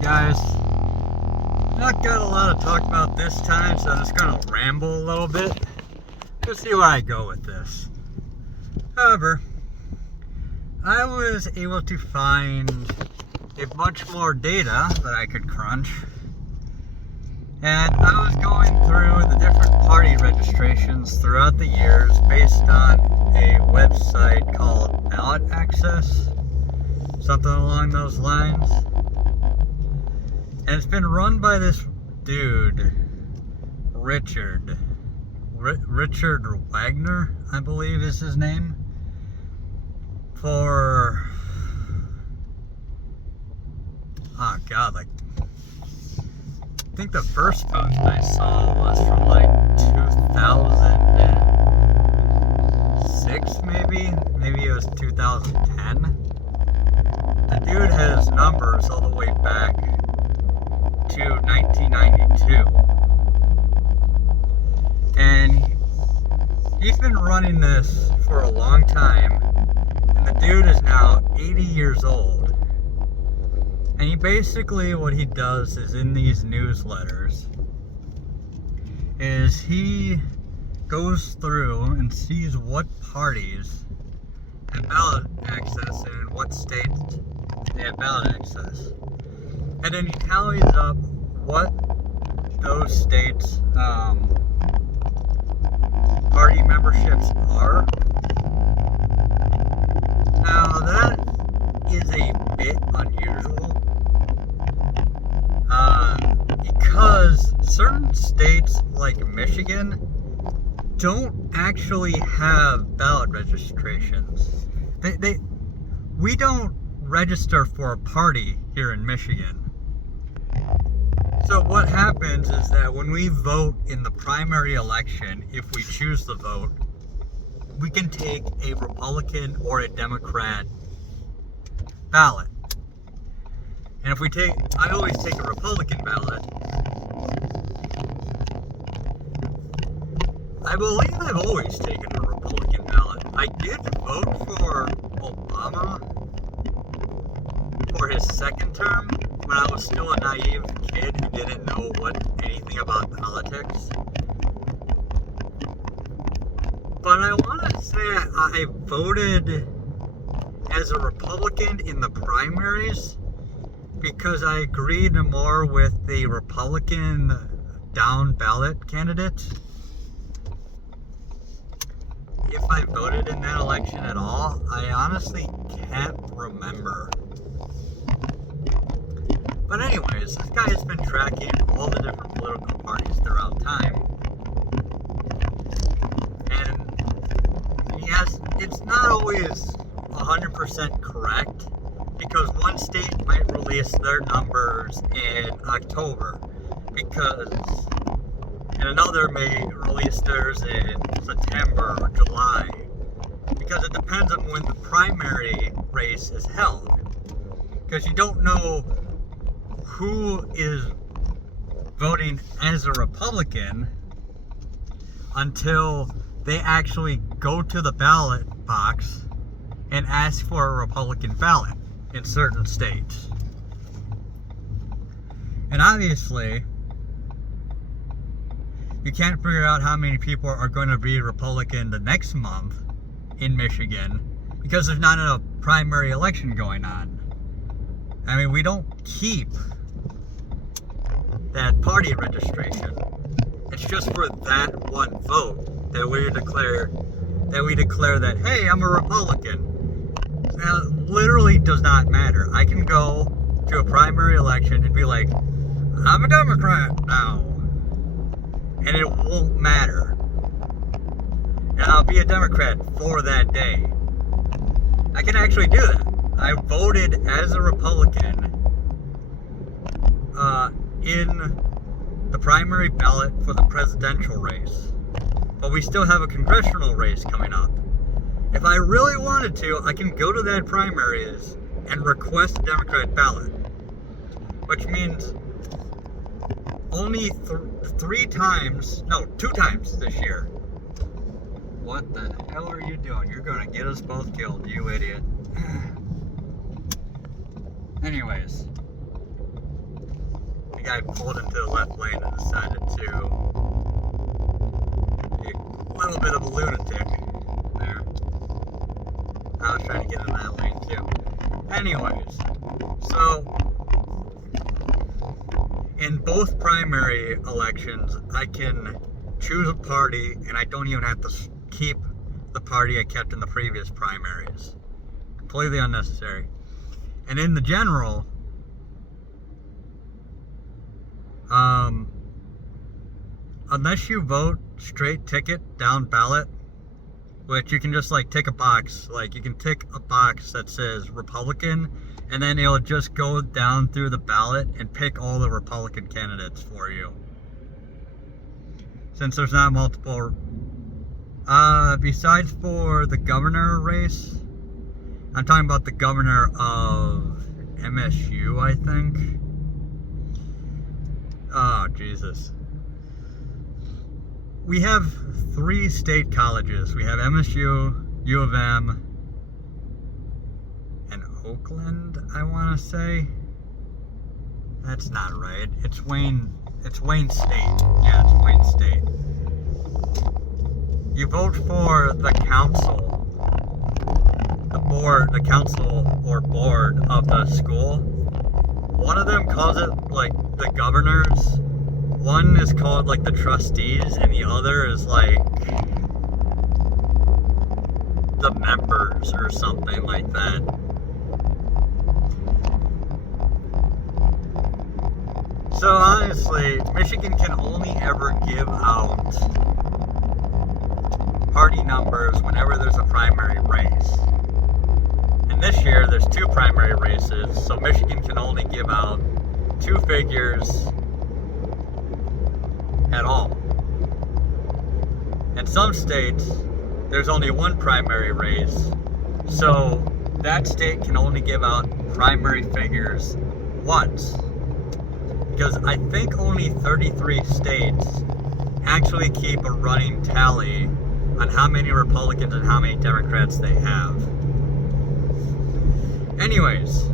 guys. Not got a lot to talk about this time, so I'm just going to ramble a little bit to see where I go with this. However, I was able to find a bunch more data that I could crunch, and I was going through the different party registrations throughout the years based on a website called Ballot Access, something along those lines. And it's been run by this dude, Richard Wagner, I believe is his name, for, oh god, like, I think the first post I saw was from like 2006, maybe it was 2010. The dude has numbers all the way back to 1992, and he's been running this for a long time, and the dude is now 80 years old, and he basically, what he does is in these newsletters is he goes through and sees what parties have ballot access and what states they have ballot access. And then he tallies up what those states' party memberships are. Now that is a bit unusual because certain states like Michigan don't actually have ballot registrations. We don't register for a party here in Michigan. So what happens is that when we vote in the primary election, if we choose to vote, we can take a Republican or a Democrat ballot. And if I always take a Republican ballot. I believe I've always taken a Republican ballot. I did vote for Obama for his second term when I was still a naive kid who didn't know anything about politics. But I want to say I voted as a Republican in the primaries because I agreed more with the Republican down ballot candidate. If I voted in that election at all, I honestly can't remember. But anyways, this guy has been tracking all the different political parties throughout time. And it's not always 100% correct, because one state might release their numbers in October, and another may release theirs in September or July, because it depends on when the primary race is held. Because you don't know who is voting as a Republican until they actually go to the ballot box and ask for a Republican ballot in certain states. And obviously, you can't figure out how many people are going to be Republican the next month in Michigan because there's not enough primary election going on. I mean, we don't keep that party registration. It's just for that one vote that we declare that, hey, I'm a Republican. Now, it literally does not matter. I can go to a primary election and be like, I'm a Democrat now, and it won't matter. And I'll be a Democrat for that day. I can actually do that. I voted as a Republican in the primary ballot for the presidential race. But we still have a congressional race coming up. If I really wanted to, I can go to that primaries and request a Democrat ballot. Which means only 2 times this year. What the hell are you doing? You're gonna get us both killed, you idiot. Anyways, guy pulled into the left lane and decided to be a little bit of a lunatic there. I was trying to get in that lane too. Anyways, so in both primary elections, I can choose a party and I don't even have to keep the party I kept in the previous primaries. Completely unnecessary. And in the general, unless you vote straight ticket down ballot, which you can just like tick a box, like you can tick a box that says Republican, and then it'll just go down through the ballot and pick all the Republican candidates for you. Since there's not multiple, besides for the governor race, I'm talking about the governor of MSU, I think. Oh, Jesus. We have 3 state colleges. We have MSU, U of M, and Oakland, I want to say. That's not right. It's Wayne State. Yeah, it's Wayne State. You vote for the council, the council or board of the school. One of them calls it like the governors. One is called like the trustees, and the other is like the members or something like that. So honestly, Michigan can only ever give out party numbers whenever there's a primary race. And this year there's 2 primary races, so Michigan can only give out 2 figures at all. In some states, there's only 1 primary race, so that state can only give out primary figures once. Because I think only 33 states actually keep a running tally on how many Republicans and how many Democrats they have. Anyways,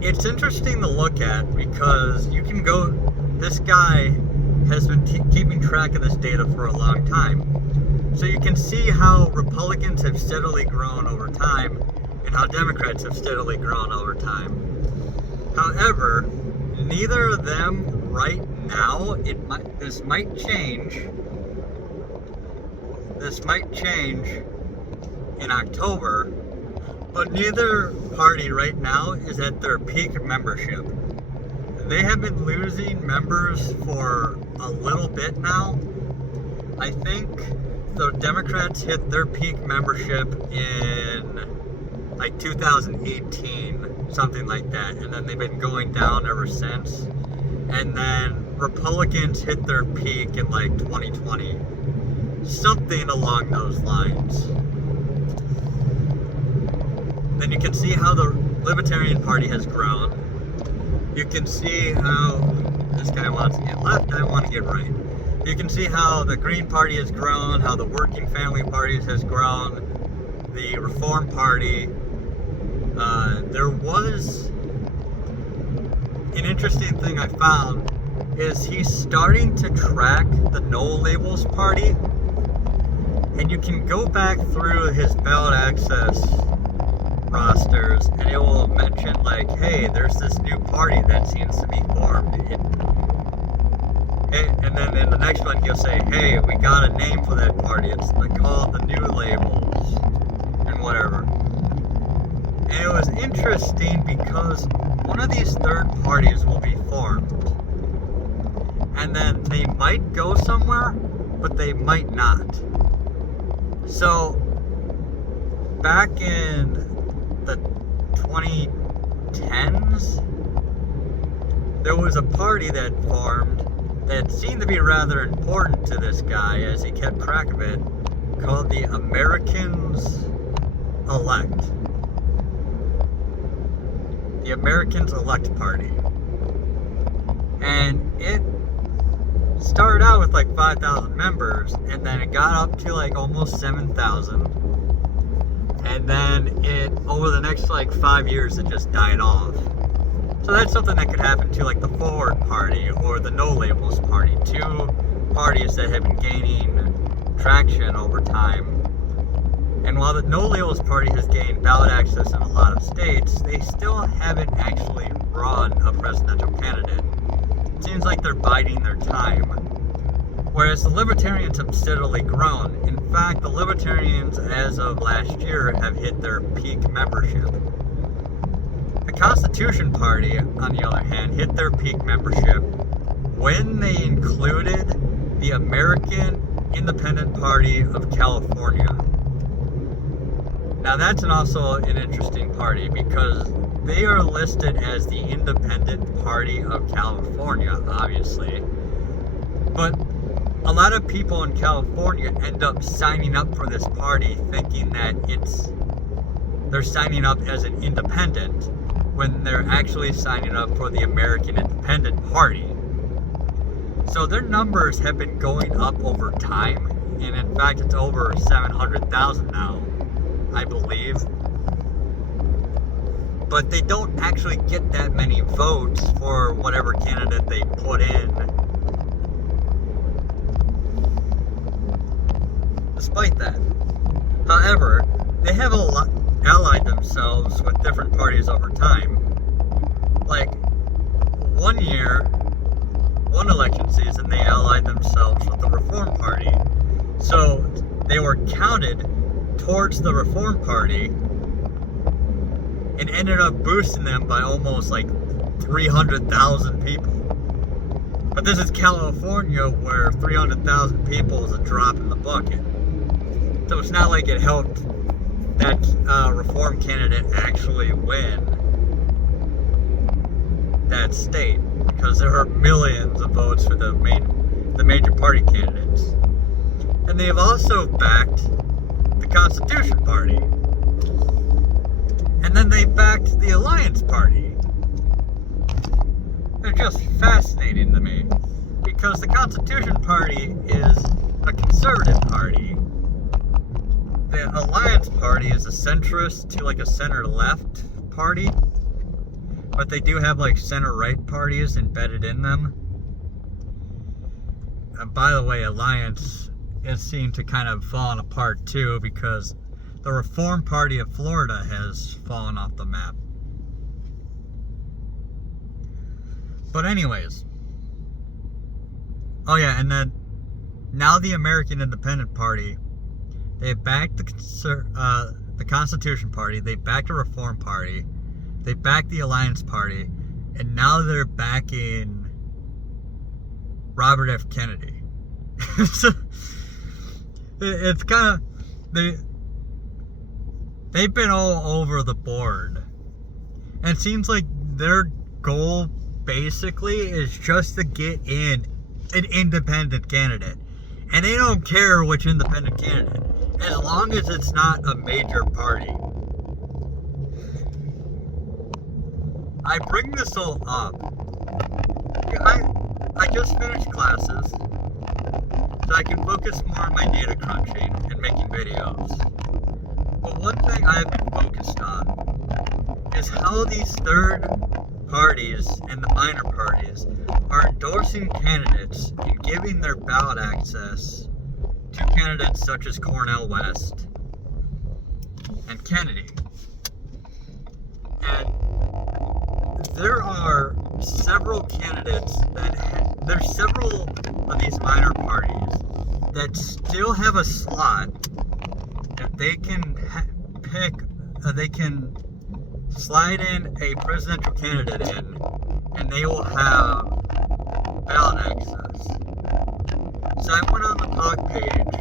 it's interesting to look at because you can go, this guy has been keeping track of this data for a long time. So you can see how Republicans have steadily grown over time and how Democrats have steadily grown over time. However, neither of them right now, this might change in October, but neither party right now is at their peak membership. They have been losing members for a little bit now. I think the Democrats hit their peak membership in like 2018, something like that, and then they've been going down ever since. And then Republicans hit their peak in like 2020, something along those lines. Then you can see how the Libertarian Party has grown. You can see how this guy wants to get left, I want to get right. You can see how the Green Party has grown, how the Working Family Party has grown, the Reform Party. There was an interesting thing I found is he's starting to track the No Labels Party, and you can go back through his ballot access rosters and it will mention like, hey, there's this new party that seems to be formed. And then in the next one he'll say, hey, we got a name for that party, it's called the New Labels and whatever. And it was interesting because one of these third parties will be formed, and then they might go somewhere, but they might not. So back in the 2010s, there was a party that formed that seemed to be rather important to this guy as he kept track of it, called the Americans Elect. The Americans Elect Party. And it started out with like 5,000 members, and then it got up to like almost 7,000. And then it, over the next like 5 years, it just died off. So that's something that could happen to like the Forward Party or the No Labels Party, two parties that have been gaining traction over time. And while the No Labels Party has gained ballot access in a lot of states, they still haven't actually run a presidential candidate. It seems like they're biding their time. Whereas the Libertarians have steadily grown. In fact, the Libertarians, as of last year, have hit their peak membership. The Constitution Party, on the other hand, hit their peak membership when they included the American Independent Party of California. Now that's also an interesting party because they are listed as the Independent Party of California, obviously. But a lot of people in California end up signing up for this party thinking that they're signing up as an independent when they're actually signing up for the American Independent Party. So their numbers have been going up over time, and in fact it's over 700,000 now, I believe. But they don't actually get that many votes for whatever candidate they put in. Despite that. However, they have allied themselves with different parties over time. Like, one election season, they allied themselves with the Reform Party. So, they were counted towards the Reform Party and ended up boosting them by almost like 300,000 people. But this is California, where 300,000 people is a drop in the bucket. So it's not like it helped that Reform candidate actually win that state, because there are millions of votes for the major party candidates. And they have also backed the Constitution Party. And then they backed the Alliance Party. They're just fascinating to me, because the Constitution Party is a conservative party. The Alliance Party is a centrist to like a center-left party, but they do have like center-right parties embedded in them. And by the way, Alliance is seen to kind of fallen apart too, because the Reform Party of Florida has fallen off the map. But anyways. Oh yeah, and then now the American Independent Party, they backed the Constitution Party, they backed the Reform Party, they backed the Alliance Party, and now they're backing Robert F. Kennedy. So, it's kind of, they've been all over the board. And it seems like their goal basically is just to get in an independent candidate. And they don't care which independent candidate, as long as it's not a major party. I bring this all up. I just finished classes, so I can focus more on my data crunching and making videos. But one thing I've been focused on is how these third parties and the minor parties are endorsing candidates and giving their ballot access to candidates such as Cornel West and Kennedy. And there are several candidates there's several of these minor parties that still have a slot that they can pick, they can slide in a presidential candidate in, and they will have ballot access. So I went on the talk page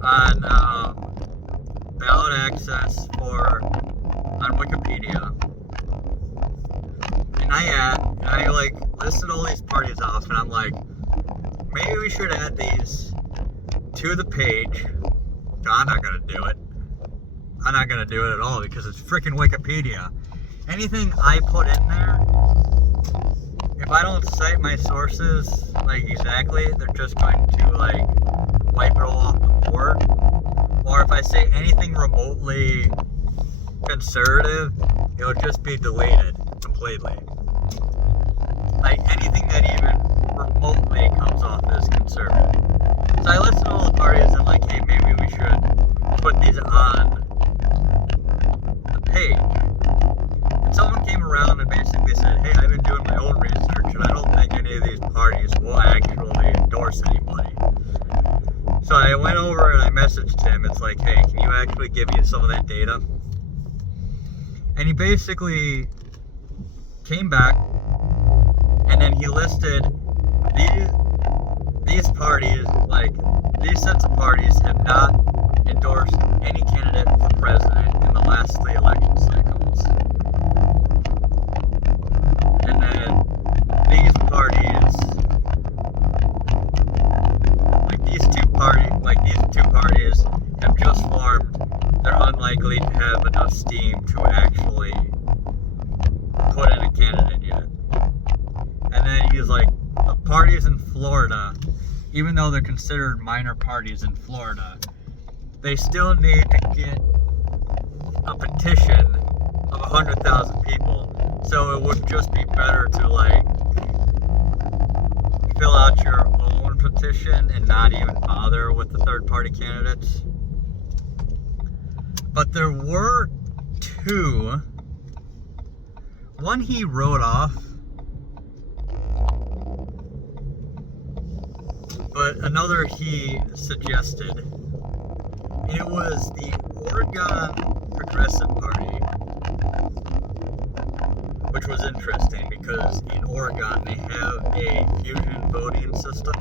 on ballot access on Wikipedia, and I like listed all these parties off, and I'm like, maybe we should add these to the page. No, I'm not gonna do it. I'm not gonna do it at all, because it's freaking Wikipedia. Anything I put in there, if I don't cite my sources like exactly, they're just going to like wipe it all off the board. Or if I say anything remotely conservative, it'll just be deleted completely. completely. Like anything that even remotely comes off as conservative. So I listened to all the parties and like, hey, maybe we should put these on the page. And someone came around and basically said, hey, I've been doing my own research and I don't think any of these parties will actually endorse anybody. So I went over and I messaged him. It's like, hey, can you actually give me some of that data? And he basically came back and then he listed these parties, like these sets of parties have not endorsed any candidate for president in the last 3 election cycles. And then these parties, these two parties have just formed. They're unlikely to have enough steam to actually put in a candidate yet. And then he's like, the parties in Florida, even though they're considered minor parties in Florida, they still need to get a petition of 100,000 people. So it would just be better to like fill out your own petition and not even bother with the third party candidates. But there were 2. One he wrote off, but another he suggested. And it was the Oregon Progressive Party, which was interesting because in Oregon they have a fusion voting system,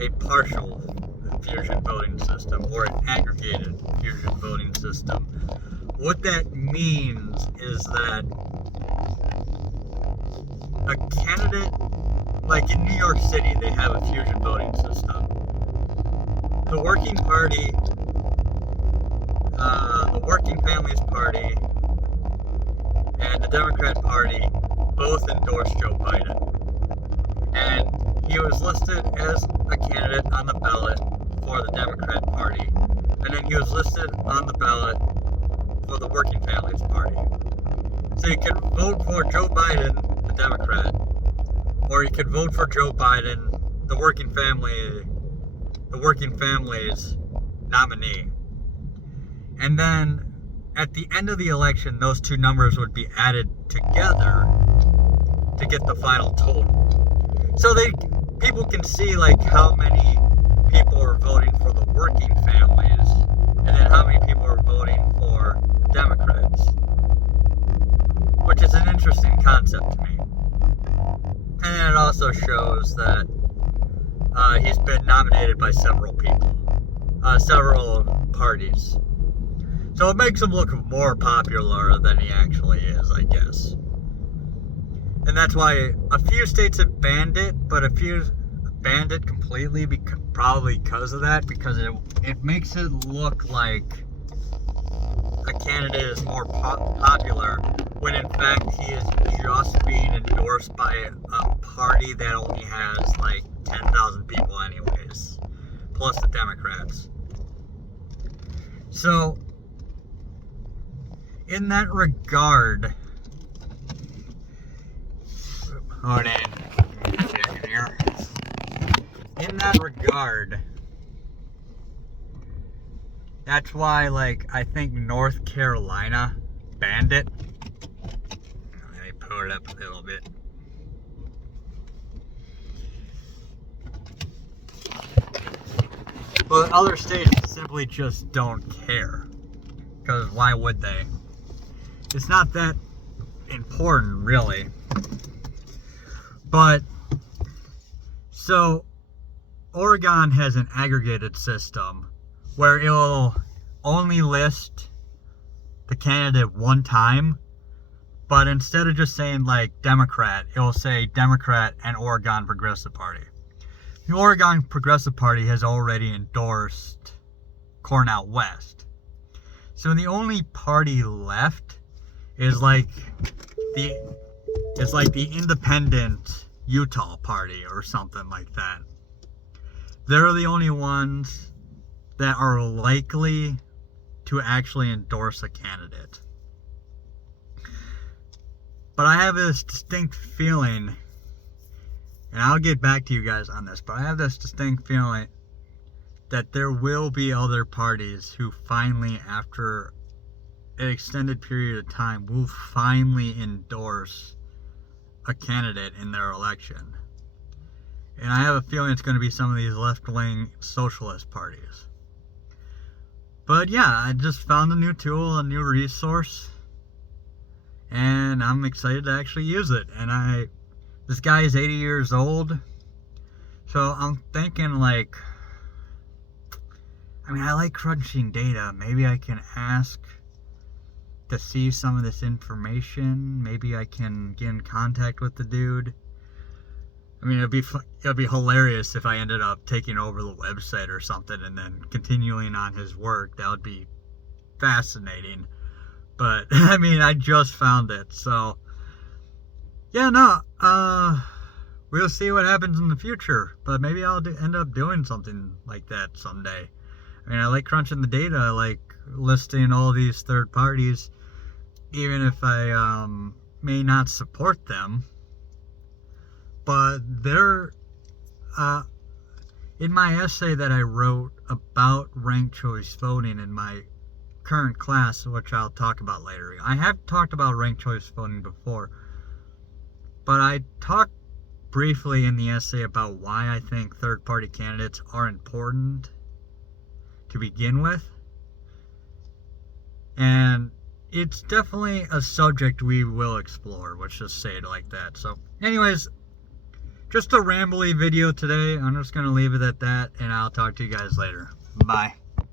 a partial fusion voting system, or an aggregated fusion voting system. What that means is that a candidate, like in New York City, they have a fusion voting system. The Working Party, the Working Families Party, and the Democrat Party both endorsed Joe Biden. And he was listed as a candidate on the ballot for the Democrat Party. And then he was listed on the ballot for the Working Families Party. So you could vote for Joe Biden, the Democrat, or you could vote for Joe Biden, the Working Families nominee. And then at the end of the election, those 2 numbers would be added together to get the final total. So people can see like how many people are voting for the Working Families and then how many people are voting for Democrats, which is an interesting concept to me. And then it also shows that he's been nominated by several people, several parties. So it makes him look more popular than he actually is, I guess. And that's why a few states have banned it, but a few banned it completely, probably because of that, because it makes it look like a candidate is more popular, when in fact he is just being endorsed by a party that only has like 10,000 people anyways, plus the Democrats. So, in that regard, hold on, here. In that regard, that's why, like, I think North Carolina banned it. Let me pull it up a little bit. Well, other states simply just don't care. Because why would they? It's not that important, really. But, so, Oregon has an aggregated system where it'll only list the candidate one time, but instead of just saying like Democrat, it'll say Democrat and Oregon Progressive Party. The Oregon Progressive Party has already endorsed Cornel West. So the only party left is like the Independent Utah Party or something like that. They're the only ones that are likely to actually endorse a candidate. But I have this distinct feeling, and I'll get back to you guys on this, but I have this distinct feeling that there will be other parties who finally, after an extended period of time, will finally endorse a candidate in their election. And I have a feeling it's going to be some of these left-wing socialist parties. But yeah, I just found a new tool, a new resource, and I'm excited to actually use it. And this guy is 80 years old, so I'm thinking like, I like crunching data. Maybe I can ask to see some of this information. Maybe I can get in contact with the dude. It'd be hilarious if I ended up taking over the website or something and then continuing on his work. That would be fascinating. But I just found it, so yeah, no. We'll see what happens in the future. But maybe I'll end up doing something like that someday. I like crunching the data. I like listing all these third parties, even if I may not support them. But they're, in my essay that I wrote about ranked choice voting in my current class, which I'll talk about later. I have talked about ranked choice voting before, but I talked briefly in the essay about why I think third-party candidates are important to begin with. And it's definitely a subject we will explore. Let's just say it like that. So anyways, just a rambly video today. I'm just going to leave it at that, and I'll talk to you guys later. Bye.